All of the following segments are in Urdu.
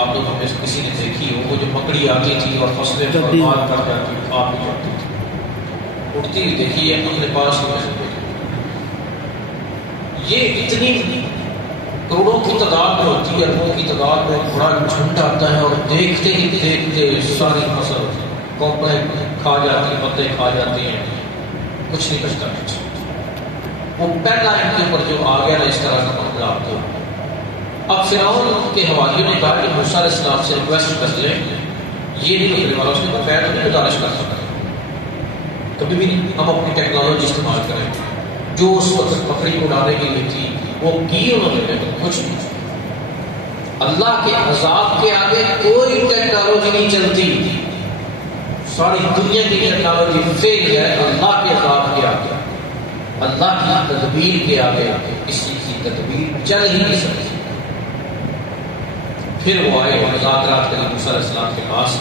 آپ لوگوں میں کسی نے دیکھی ہو، وہ جو مکڑی آتی تھی اور فصلیں برباد کر جاتی تھی، آپ بھی جاتی تھی، اٹھتی ہوئی دیکھی ہے اپنے پاس میں. یہ اتنی کروڑوں کی تعداد میں ہوتی ہے، اربوں کی تعداد میں بڑا جھنڈ آتا ہے اور دیکھتے ہی دیکھتے ساری فصل کوپریں کھا جاتی ہیں، پتے کھا جاتی ہیں، کچھ نہیں بچتا کچھ. وہ پہلا ان کے اوپر جو آ گیا نا اس طرح کا معاملہ آپ کو. اب فرعون کے حواریوں نے کہا کہ موسیٰ علیہ السلام سے ریکویسٹ کر لیں، یہ نہیں کرنے والا، اس نے کہا میں تو نہیں گزارش کر سکتا، کبھی بھی نہیں، ہم اپنی ٹیکنالوجی استعمال کریں. جو اس وقت مکڑی اڑانے کے لیے تھی وہ کی انہوں نے کچھ نہیں. اللہ کے عذاب کے آگے کوئی ٹیکنالوجی نہیں چلتی، ساری دنیا کی ٹیکنالوجی فیل ہے اللہ کے عذاب کے آگے. اللہ کی تدبیر کے آگے کسی کی تدبیر چل ہی نہیں سکتی. پھر وہ آئے مذاکرات کے لیے موسیٰ علیہ السلام کے پاس.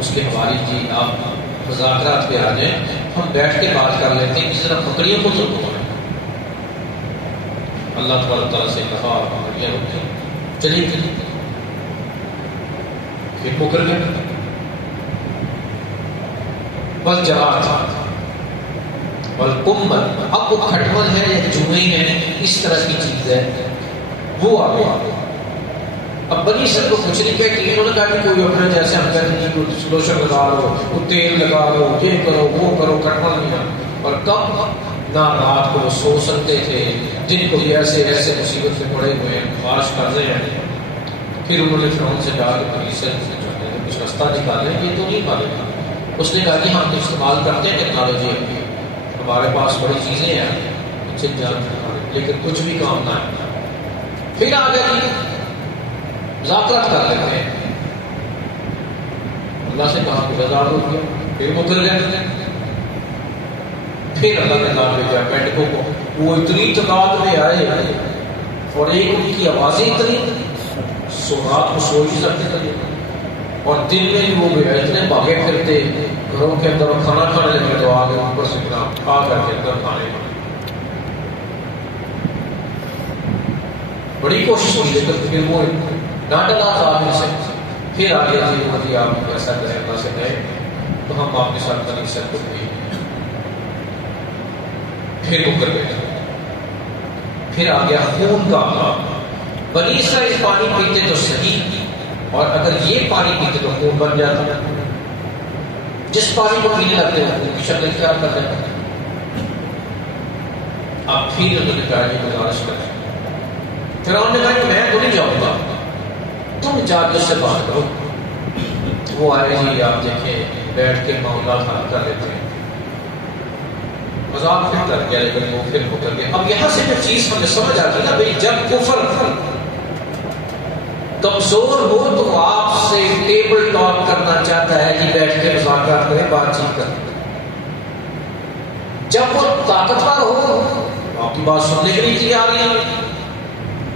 اس کے حوالی جی آپ مذاکرات پہ آ جائیں، ہم بیٹھ کے بات کر لیتے ہیں، کسی طرح بکریوں کو تو بولیں. اللہ تبارک تعالیٰ سے کہا بکریاں چلیے پھر مکر گئے. بس جواب والکمل، اب وہ کھٹمل ہے یا جوئیں ہیں، اس طرح کی چیز ہے، وہ آ گیا. اب بنی اسرائیل کو کچھ نہیں کہتی، انہوں نے کہا کہ کوئی اپنے جیسے ہم کہتے ہیں کہ لوشن لگا لو، وہ تیل لگا لو، یہ کرو وہ کرو، کھٹمل نہیں ہے. اور کب نہ رات کو وہ سو سکتے تھے، دن کو بھی ایسے ایسے مصیبت سے پڑے ہوئے ہیں، خواہش کر رہے ہیں. پھر انہوں نے فرعون سے کہا کہ بنی اسرائیل سے چاہتے ہیں کچھ رستہ نکالیں، یہ تو نہیں مانے گا. اس نے کہا کہ ہم تو استعمال کرتے ہیں ٹیکنالوجی، ہمارے پاس بڑی چیزیں ہیں ان سے جان، لیکن کچھ بھی کام نہ ہے. پھر آگے مذاکرات کر لیتے ہیں. اللہ سے کہا کہ بازار ہو گیا، پھر مکر گئے. پھر اللہ نے نام بھیجا پینڈکوں کو، وہ اتنی تعداد میں آئے اور ایک ان کی آوازیں اتنی، سو رات کو سو ہی سکتے تھے اور دن میں وہ اتنے بھاگے پھرتے گھروں کے اندر کھانا کھانے لگے تو آگے اوپر سے کھا کر کے اندر کھانے لگے. بڑی کوشش کی لیکن پھر وہ نہ ڈلا تھا آگے سے. پھر آگے جی آپ ایسا کریں، اللہ سے گئے تو ہم آپ کے ساتھ بنی اسرائیل کو بھی. پھر مکر گئے. پھر آ گیا خون کا عذاب. بنی اسرائیل پانی پیتے تو صحیح، اور اگر یہ پانی پیتے تو خون بن جاتا. جس پانی کو پینے لگتے ہیں خون کی شکل اختیار کر لیتے ہیں. اب پھر انہوں نے کہا کہ گزارش کریں. فرعون نے کہا کہ میں تو نہیں جاؤں گا، تم جا کے اس سے بات کرو. وہ آئے جی آپ دیکھیں بیٹھ کے معاملات حل کر لیتے ہیں. مذاق پھر کر گیا لیکن وہ پھر مکر گئے. اب یہاں سے جو چیز ہمیں سمجھ آتی نا بھائی، جب کفر کمزور ہو تو آپ سے ٹیبل ٹاک کرنا چاہتا ہے کہ بیٹھ کے مذاکرات کریں، بات چیت کریں. جب وہ طاقتور ہو آپ کی بات سننے کے لیے تیار نہیں.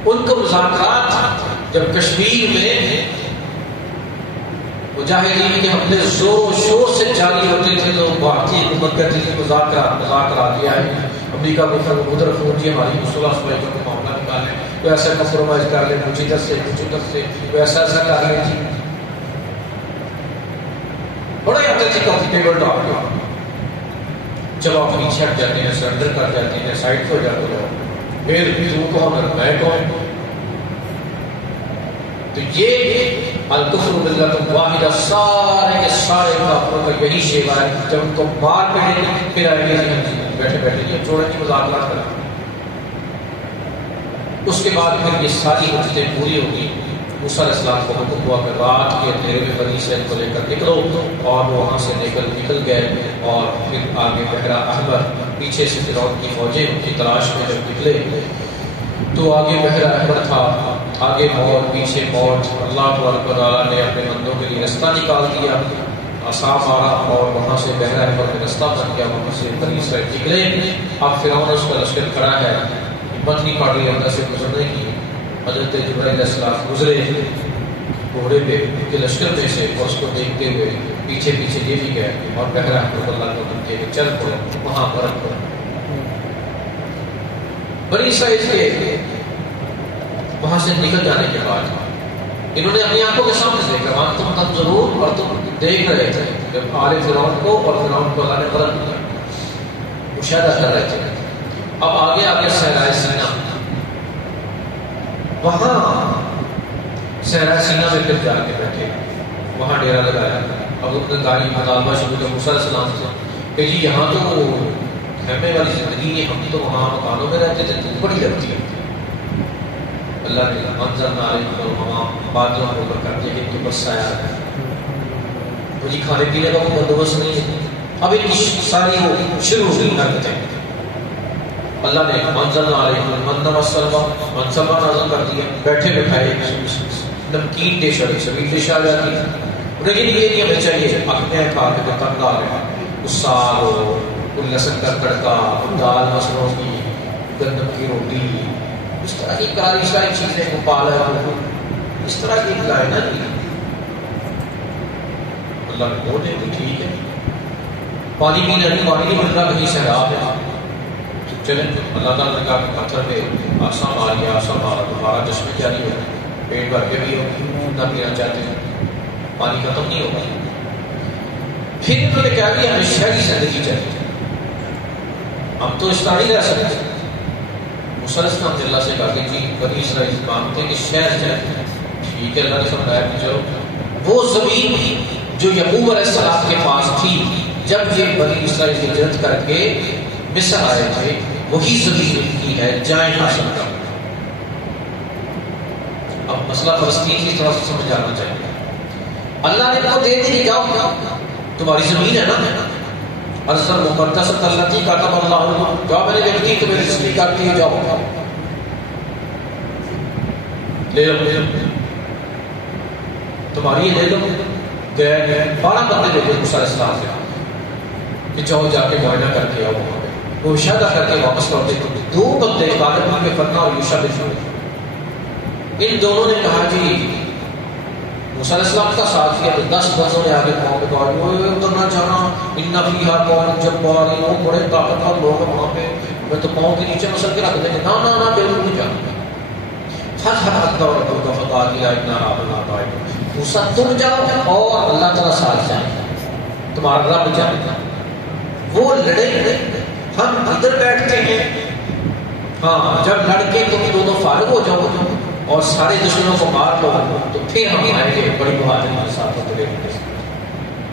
ان کو مذاکرات جب کشمیر میں مجاہدین کے حملے زور و شور سے جاری ہوتے تھے تو بھارتی حکومت کہتی تھی مذاکرات یہ آئے. امریکہ کو ادھر فون کی ہماری صلح سمجھوتے کو معاملہ نکالیں، تو ایسا کمپرومائز کر لیں، کچھ ادھر سے کچھ ادھر سے، تو ایسا ایسا کر لیں. جی بڑے آتے تھے کمفرٹیبل ٹاک کے. جب آپ پیچھے ہٹ جاتے ہیں، سرنڈر کر جاتے ہیں، سائڈ ہو جاتے ہو، پھر تو کون ہے میں کون. تو یہ الکفر ملت واحدہ، سارے کے سارے کافروں کا یہی شیوا ہے. جب ان کو مار پڑے گی پھر آئے گی بیٹھے بیٹھے یہ چھوڑیں کی مذاکرات کریں. اس کے بعد پھر یہ ساری حدتیں پوری ہوگی. موسیٰ علیہ السلام کو حکم ہوا کہ رات کے اندھیرے میں بنی اسرائیل کو لے کر نکلو، اور وہ وہاں سے نکل گئے. اور پھر آگے بحیرہ احمر، پیچھے سے فرعون کی فوجیں ان کی تلاش میں جب نکلے تو آگے بحیرہ احمر تھا، آگے موت پیچھے موت. اللہ تبارک و تعالیٰ نے اپنے بندوں کے لیے رستہ نکال دیا، عصا مارا اور وہاں سے بحیرہ احمر میں رستہ بن گیا. وہاں سے بنی اسرائیل نکلے. اب فرعون اس کا لشکر کھڑا ہے، ہمت نہیں پڑ رہی اندر سے گزرنے کی. حضرت جبرائیل علیہ السلام گزرے گھوڑے پہ کے لشکر میں سے، اور اس کو دیکھتے ہوئے پیچھے پیچھے یہ بھی گئے اور بحیرہ احمر اللہ کو بن کے چل پڑے. وہاں برف پڑے. بنی اسرائیل کے وہاں سے نکل جانے کے بعد انہوں نے اپنی آنکھوں کے سامنے دیکھا، وہاں تم تب ضرور، اور تم دیکھ رہے تھے جب آل فرعون کو اور فرعون کو اللہ نے غلط کیا، مشاہدہ کر رہے تھے۔ اب آگے آگے صحرائے سینا، وہاں صحرائے سینا میں پھر جا کے بیٹھے، وہاں ڈیرا لگایا۔ اب ان نے گاڑی مطالبہ شروع کیا موسیٰ علیہ السلام سے کہ جی یہاں تو خیمے والی زندگی ہے، ہم تو وہاں مکانوں میں رہتے تھے، تو بڑی لگتی ہے۔ اللہ نے منظر نارے اور وہاں بادلوں کو اوپر کر دیا کہ برسایا ہے، مجھے کھانے پینے کا کوئی بندوبست نہیں ہے۔ اب ان کی ساری وہ شروع ہوئی حرکتیں، اللہ نے منظر نارے منظر وسلم منصبہ نازل کر دیا، بیٹھے بٹھائے نمکین ڈش اور سبیل ڈش آ جاتی ہے، لیکن یہ نہیں ہمیں چاہیے اپنے کھا کے تنگ آ رہے ہیں، کچھ ساگ ہو، کوئی لہسن کا تڑکا، دال مسلوں کی، گندم کی روٹی، اس طرح کی کاری ساری چیزیں کو پالا ہے، اس طرح کی کھلائے نا جی۔ اللہ نے بولے کہ ٹھیک ہے، پانی پینا نہیں، پانی نہیں ملتا، کہیں سیلاب ہے، چلیں اللہ تعالیٰ نے کہا کہ پتھر پہ آسا ماریا، آسا مارا، تمہارا چشمے جاری ہو پیٹ بھر کے بھی ہو نہ پینا چاہتے ہیں، پانی ختم نہیں ہوگا۔ پھر انہوں نے کہا کہ ہمیں شہری زندگی چاہیے، ہم تو اس طرح نہیں رہ سکتے۔ موسیٰ علیہ السلام نے اللہ سے کہا کہ جی بنی اسرائیل مانگتے ہیں کہ شہر جائے، ٹھیک ہے، اللہ نے فرمایا کہ چلو وہ زمین جو یعقوب علیہ السلام کے پاس تھی جب یہ بنی اسرائیل ہجرت کر کے مصر آئے تھے، وہی زمین ان کی ہے، جائیں حاصل کرو۔ اب مسئلہ فلسطین کی طرح سے سمجھ آنا چاہیے، اللہ نے کو دے دی، جاؤ تمہاری زمین ہے نا، ارض المقدسۃ التي كتب اللہ لكم، جاؤ میں نے لکھ دی تمہیں رجسٹری کرتی ہے، جاؤ لے لو، تمہاری لے لو۔ گئے 12 بندے لے گئے موسیٰ علیہ السلام سے کہ جاؤ جا کے معائنہ کر کے آؤ، وہاں پہ وہ مشاہدہ کر کے واپس لوٹے۔ 2 بندے کالب بن فرقہ اور یوشع بن نون، ان دونوں نے کہا جی موسیٰ علیہ السلام کا ساتھ کیا، تو 10 بندوں نے آگے قوم کو کہا وہ اترنا چاہنا، ان فیہا قوم جبارین، وہ بڑے طاقتور لوگ ہیں وہاں پہ، میں تو پاؤں کے نیچے مسل کے رکھ دیں گے، نہ بالکل نہیں جانا۔ موسیٰ تم جاؤ اور اللہ تعالیٰ ساتھ جائے، تمہارا رب جائے۔ وہ لڑے، ہم اندر بیٹھتے ہیں، ہاں جب لڑ کے تم دونوں فارغ ہو جاؤ اور سارے دشمنوں کو مار لو تو پھر ہم آئیں گے بڑی بہادری کے ساتھ،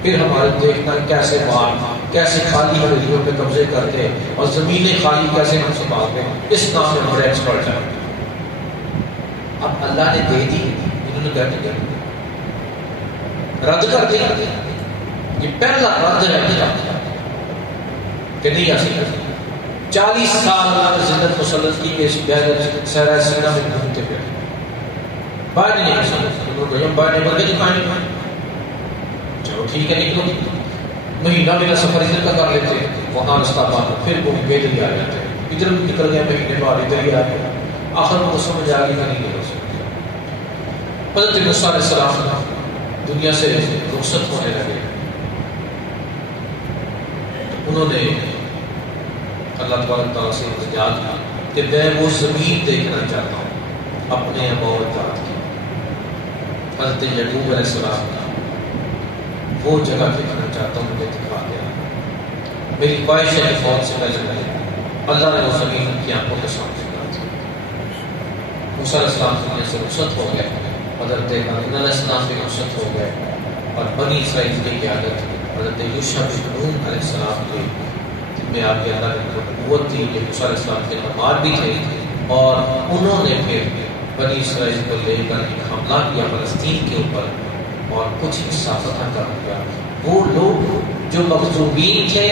پھر ہمارے دیکھنا کیسے مار، کیسے خالی حویلیوں پہ قبضے کرتے اور زمینیں خالی کیسے ہم سنبھالتے، اس کام میں بڑے ایکسپرٹ ہیں۔ اب اللہ نے دے دی، انہوں نے کہہ دیا رد کر دیا، یہ پہلا رد ہے کہ نہیں آ سکتا۔ 40 سال اللہ نے زندت مسلط کی کہ اس صحرائے سینا میں گھومتے پھر باہر نہیں نکل، ہم باہر نکل کے دکھائیں، چلو ٹھیک ہے نکلو، مہینہ میرا سفر ادھر کا کر لیتے، وہاں رستہ بند، پھر وہ ادھر ہی آ جاتے، ادھر نکل گئے مہینے بعد ادھر ہی آ گئے، آخر کو سمجھ آ گئی نہیں نکل سکتے۔ حضرت موسیٰ علیہ السلام دنیا سے رخصت ہونے لگے، انہوں نے اللہ تبارک تعالیٰ سے التجا کی کہ میں وہ زمین دیکھنا چاہتا ہوں اپنے ابا و اجداد کی۔ حضرت یعقوب علیہ السلام وہ جگہ دیکھنا چاہتا ہوں، مجھے دکھا دیا، میری خواہش ہے کہ فوت سے پہلے میں اللہ نے وہ زمین ان کی آنکھوں کے سامنے کر دی۔ موسیٰ علیہ السلام دنیا سے رخصت ہو گئے، حضرت ہارون علیہ السلام بھی رخصت ہو گئے، اور بنی اسرائیل کی قیادت حضرت یوشع بن نون علیہ السلام کے میں آپ کے اللہ نے قوت تھی، کہ موسیٰ علیہ السلام کے نمار بھی تھے، اور انہوں نے پھر بنی اسرائیل کو لے کر ایک حملہ کیا فلسطین کے اوپر اور کچھ حصہ فتح کر دیا۔ وہ لوگ جو مغصوبین تھے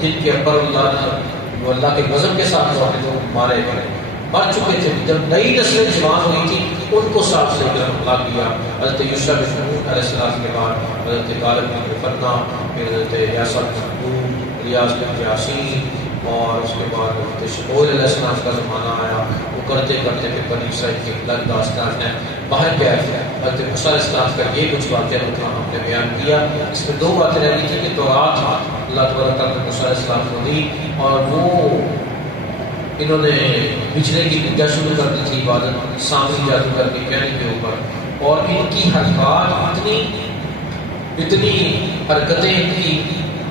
جن کے اوپر اللہ کے غضب کے ساتھ جو مارے گئے مر چکے تھے، جب نئی نسلیں جوان ہوئی تھی ان کو ساتھ لے کر حملہ کیا۔ حضرت یوشع بن نون علیہ السلام کے بعد حضرت کالب بن یفنہ، پھر حضرت یاسر بن نون، ریاض بن یاسین، اور اس کے بعد حضرت شموئیل علیہ السلام کا زمانہ آیا۔ وہ کرتے کرتے پھر بنی اسرائیل کی الگ داستان ہے۔ باہر کیا ہے حضرت موسیٰ علیہ السلام کا یہ کچھ واقعہ تھا ہم نے بیان کیا۔ اس میں 2 باتیں رہ گئی تھی کہ تورات اللہ تبارک تعالیٰ نے موسیٰ علیہ السلام کو دی، اور وہ انہوں نے بچھڑے کی پوجا شروع کر دی تھی، عبادت سامنے جادو کر کے کہنے کے اوپر، اور ان کی حرکات اتنی حرکتیں کی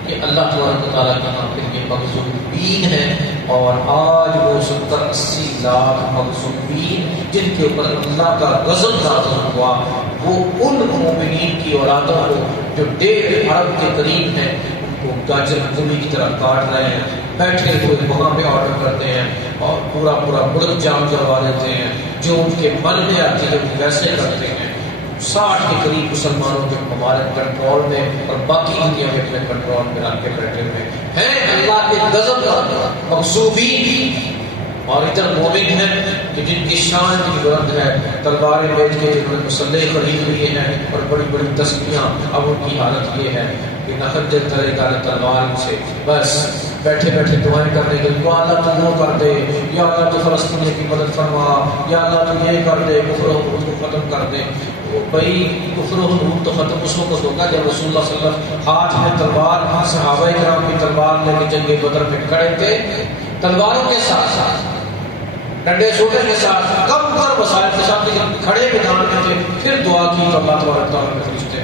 کہ اللہ تبارک و تعالیٰ کے یہاں پہ یہ مغضوبین ہیں، اور آج وہ 70-80 لاکھ مغضوبین جن کے اوپر اللہ کا غضب نازل ہوا، وہ ان مومنین کی اولادوں کو جو 1.5 ارب کے قریب ہیں ان کو گاجر مولی کی طرح کاٹ رہے ہیں، بیٹھے ہوئے وہاں پہ آرڈر کرتے ہیں اور پورا ملک جام کروا دیتے ہیں، جو ان کے من میں آتی ہے وہ ویسے کرتے ہیں۔ 60 کے قریب مسلمانوں کے ممالک کنٹرول میں اور باقی دنیا میں اپنے کنٹرول میں رکھ کے بیٹھے ہوئے ہیں اللہ کے غضب کا مغضوبین، اور ادھر مومن ہیں کہ جن کی شان کی بلند ہے، تلواریں بیچ کے جنہوں نے مسلح خرید لیے ہیں اور بڑی بڑی تسبیحاں، اب ان کی حالت یہ ہے کہ نخد ترے گا تلوار سے بس بیٹھے بیٹھے دعائیں کرنے کے یا اللہ تو وہ کر دے، یا اللہ تو فلسطینیوں کی مدد فرما، یا اللہ تو یہ کر دے، کفر و حدود کو ختم کر دے۔ بھائی کفر و حدود تو ختم اس وقت ہوگا جب رسول اللہ صلی اللہ علیہ وسلم ہاتھ میں تلوار، صحابہ کرام کی تلوار لے کے جنگ بدر میں کھڑے تھے، تلواروں کے ساتھ ساتھ ڈنڈے سوٹے کے ساتھ کم تر وسائل کے ساتھ، لیکن کھڑے میدان میں تھے، پھر دعا کی تو اللہ تبارک تعالیٰ نے فرشتے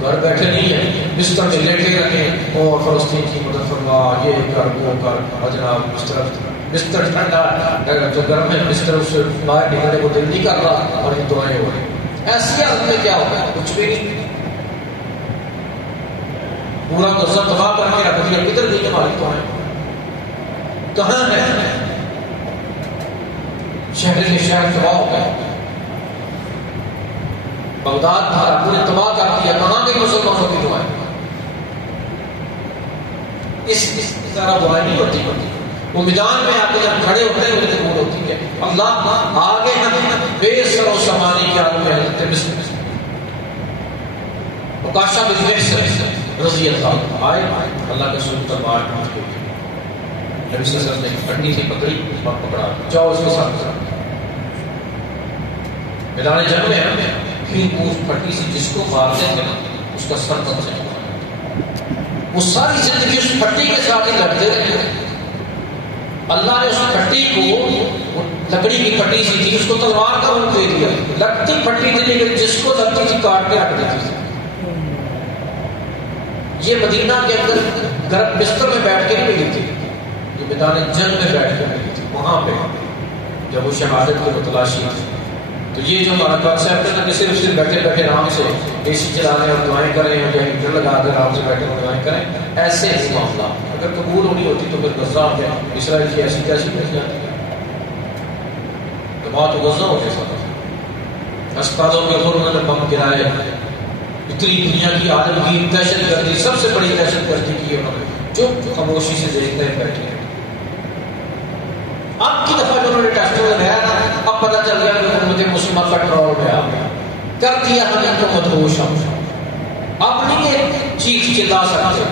گھر بیٹھے نہیں ہیں، بستر میں لیٹے رہے اور فلسطین کی مدد فرما، یہ کر وہ کر، اور جناب بستر ٹھنڈا جو گرم ہے بستر اس سے باہر نکلنے کو دل نہیں کر رہا اور یہ دعائیں ہو رہی۔ ایسی حالت میں کیا ہوگا؟ کچھ بھی نہیں، پورا غزہ تباہ کر کے رکھ دیا، کدھر گئی ہماری دعائیں؟ کہاں ہے؟ شہر کے شہر تباہ ہو گئے، بغداد تھا پورے تباہ کر دیا، کہاں گئی مسلمانوں کی دعائیں؟ اس طرح دعائیں نہیں ہوتی، وہ میدان میں آتے جب کھڑے ہوتے ہیں وہ قبول ہوتی ہے۔ اللہ آگے ہمیں بے سر و سمانی کے آگے حضرت مکاشا بن محصن رضی اللہ آئے، اللہ کے رسول تلوار پہنچ گئی، نبی صلی اللہ علیہ وسلم نے پھٹی سے پکڑی اور پکڑا، جاؤ اس کے ساتھ میدان جنگ میں پھر اس پھٹی سے جس کو مارتے تھے اس کا سر بن جائے، وہ ساری زندگی اس پھٹی کے ساتھ ہی لڑتے رہے۔ اللہ نے اس پھٹی کو، لکڑی کی پھٹی سی تھی، اس کو تلوار کا روپ دے دیا، لگتی پھٹی تھی لیکن جس کو لگتی تھی کاٹ کے رکھ دیتی تھی۔ یہ مدینہ کے اندر گرم بستر میں بیٹھ کے نہیں ملی تھی، یہ میدان جنگ میں بیٹھ کے ملی تھی، وہاں پہ جب وہ شہادت کی متلاشی تھی۔ تو یہ جو ہمارا کانسیپٹ ہے نا کہ صرف بیٹھے بیٹھے آرام سے اے سی چلا لیں اور دعائیں کریں اور یا ہیٹر لگا کر آرام سے بیٹھے اور دعائیں کریں، ایسے ہی معاملہ اگر قبول ہونی ہوتی تو پھر غزہ میں اسرائیل کی ایسی کیسی بچ جاتی ہے، تو بات غزہ ہو گیا سب، اسپتالوں کے اوپر انہوں نے بم گرائے، اتنی دنیا کی عالمگیر دہشت گردی، سب سے بڑی دہشت گردی کی انہوں نے، جو خاموشی سے دیکھ رہے بیٹھے۔ اب کی دفعہ جو انہوں نے ٹیسٹ لگایا نا، اب پتہ چل گیا کہ حکومت مسلمہ کنٹرول میں آ گیا، کر دیا ہم ان کو مدہوش، اب نہیں یہ چیخ چلا سکتے،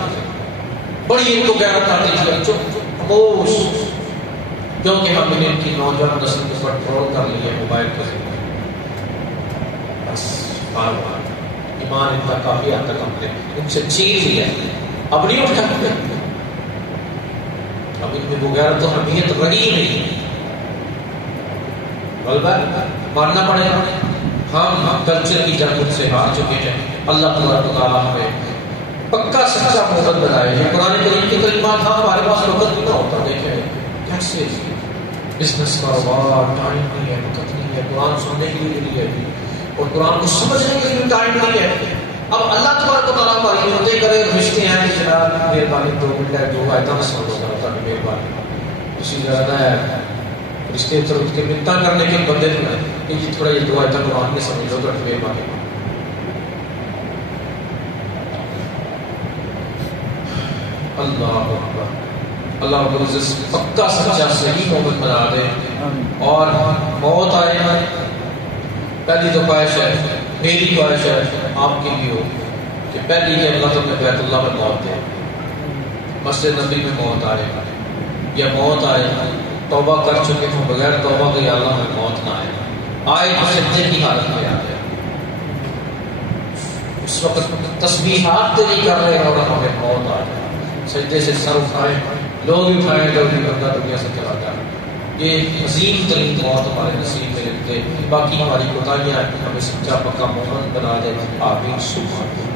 بڑی ان کو غیرت آتی تھی، چپ خاموش، کیونکہ ہم نے ان کی نوجوان نسل کو کنٹرول کر لیا موبائل کے ذریعے، بس بار بار ایمان ان کا کافی حد تک ہم نے ان سے چھین لیا، اب نہیں اٹھ سکتے، اب ان میں وہ غیرت و حمیت رہی نہیں، غلبہ ماننا پڑے گا، ہم کلچر کی جنگ سے ہار چکے ہیں۔ اللہ تبارک و تعالیٰ ہمیں پکا سچا محبت بنائے۔ یہ قرآن کریم کی کلمات تھا، ہمارے پاس وقت بھی نہ ہوتا، دیکھیں کیسے بزنس کاروبار، ٹائم نہیں ہے، وقت نہیں ہے، قرآن سننے کے لیے نہیں ہے اور قرآن کو سمجھنے کے لیے ٹائم نہیں ہے۔ اب اللہ تبارک و تعالیٰ ہماری مدد کرے، رشتے ہیں جناب مہربانی 2 منٹ ہے، 2 آیتیں میں سمجھ ہوتا ہے مہربانی، اسی زیادہ ہے رشتے تو اس کے منتا کرنے کے بندے کہ جی تھوڑا یہ 2 آیتیں قرآن میں سمجھ لو تو مہربانی۔ اللہ اکبر، اللہ عزت پکا سچا صحیح محبت بنا دے، اور موت آئے نا، پہلی تو خواہش ہے، میری خواہش ہے آپ کی بھی ہو کہ پہلی کہ اللہ تمہیں بیت اللہ میں موت دے، مسجد نبی میں موت آئے، یا موت آئے توبہ کر چکے ہوں بغیر توبہ کے، یا اللہ میں موت نہ آئے تو سجدے کی حالت میں آ جائے، اس وقت تسبیحات نہیں کر رہے اور ہمیں موت آ جائے، سجدے سے سر اٹھائیں، لوگ اٹھائیں، لوگ بھی بندہ دنیا سے چلا جائے، یہ عظیم ترین موت ہمارے نصیب میں دے، باقی ہماری کوتاہیاں ہمیں سچا پکا مومن بنا دے، آمین سبحان اللہ۔